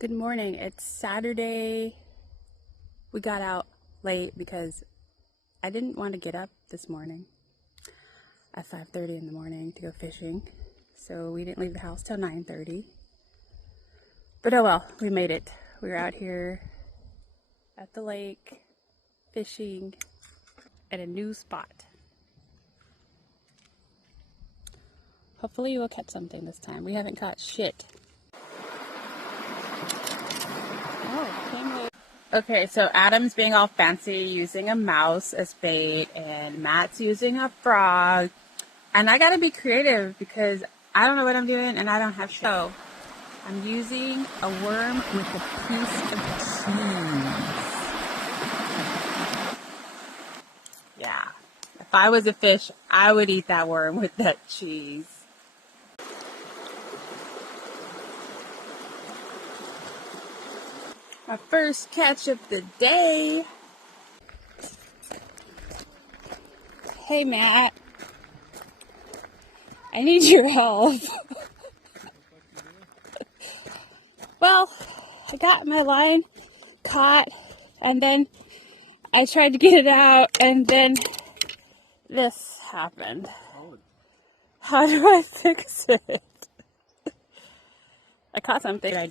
Good morning. It's Saturday. We got out late because I didn't want to get up this morning at 5:30 in the morning to go fishing. So we didn't leave the house till 9:30. But oh well, we made it. We were out here at the lake fishing at a new spot. Hopefully we'll catch something this time. We haven't caught shit. Okay, so Adam's being all fancy using a mouse as bait, and Matt's using a frog. And I gotta be creative because I don't know what I'm doing and I don't have shit. So I'm using a worm with a piece of cheese. Yeah, if I was a fish, I would eat that worm with that cheese. My first catch of the day. Hey Matt, I need your help. Well, I got my line caught and then I tried to get it out and then this happened. How do I fix it? I caught something.